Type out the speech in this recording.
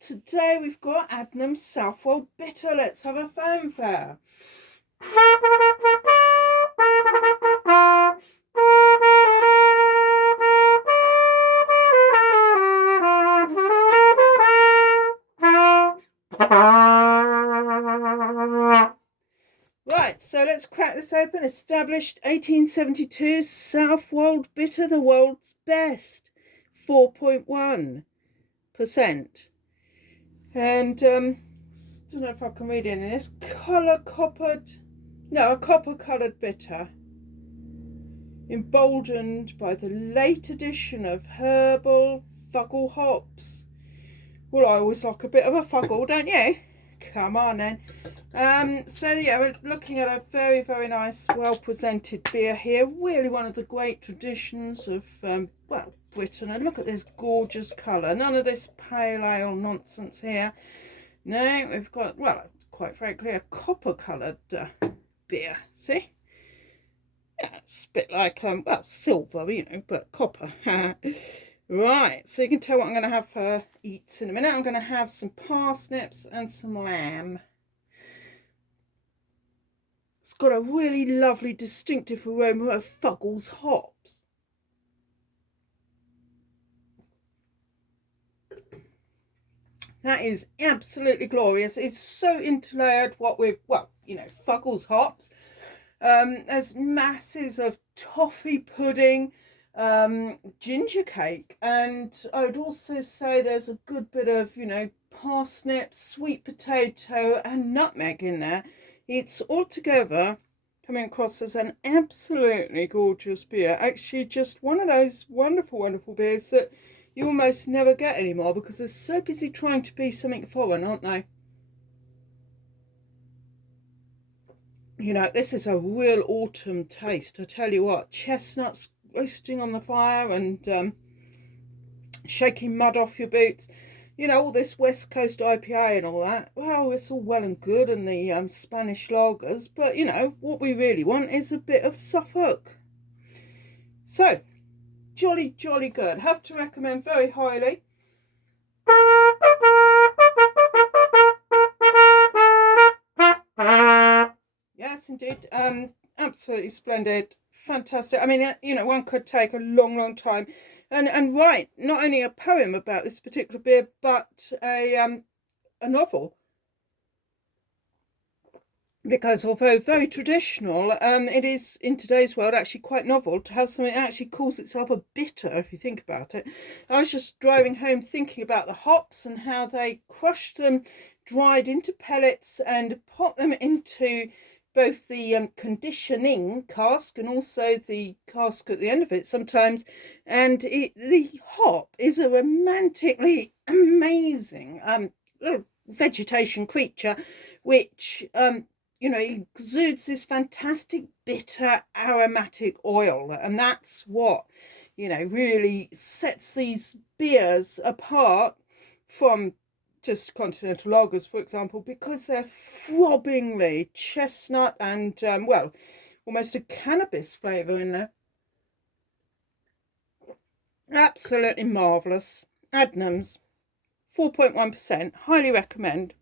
today we've got Adnams Southwold Bitter. Let's have a fanfare. Right, so let's crack this open. Established 1872, Southwold Bitter, the world's best, 4.1%. And don't know if I can read any of this. A copper-coloured bitter, emboldened by the late addition of herbal Fuggles hops. Well, I always like a bit of a Fuggle, don't you? Come on then. So yeah, we're looking at a very, very nice, well-presented beer here. Really one of the great traditions of, well, Britain. And look at this gorgeous colour. None of this pale ale nonsense here. No, we've got, well, quite frankly, a copper-coloured beer. See? Yeah, it's a bit like, well, silver, you know, but copper. Right, so you can tell what I'm going to have for eats in a minute. I'm going to have some parsnips and some lamb. It's got a really lovely, distinctive aroma of Fuggles hops. That is absolutely glorious. It's so interlayered what with, well, you know, Fuggles hops. There's masses of toffee pudding, ginger cake, and I would also say there's a good bit of, you know, parsnip, sweet potato and nutmeg in there. It's altogether coming across as an absolutely gorgeous beer. Actually, just one of those wonderful, wonderful beers that you almost never get anymore because they're so busy trying to be something foreign, aren't they? You know, this is a real autumn taste. I tell you what, chestnuts roasting on the fire and shaking mud off your boots. You know, all this West Coast IPA and all that. Well, it's all well and good, and the Spanish lagers. But, you know, what we really want is a bit of Suffolk. So, jolly, jolly good. Have to recommend very highly. Yes, indeed. Absolutely splendid. Fantastic. I mean, you know, one could take a long, long time and write not only a poem about this particular beer, but a novel. Because although very traditional, it is in today's world actually quite novel to have something that actually calls itself a bitter, if you think about it. I was just driving home thinking about the hops and how they crushed them, dried into pellets and put them into both the conditioning cask and also the cask at the end of it sometimes. And the hop is a romantically amazing little vegetation creature, which you know, exudes this fantastic bitter aromatic oil, and that's what, you know, really sets these beers apart from just continental lagers, for example, because they're throbbingly chestnut and well, almost a cannabis flavour in there. Absolutely marvellous. Adnams, 4.1%, highly recommend.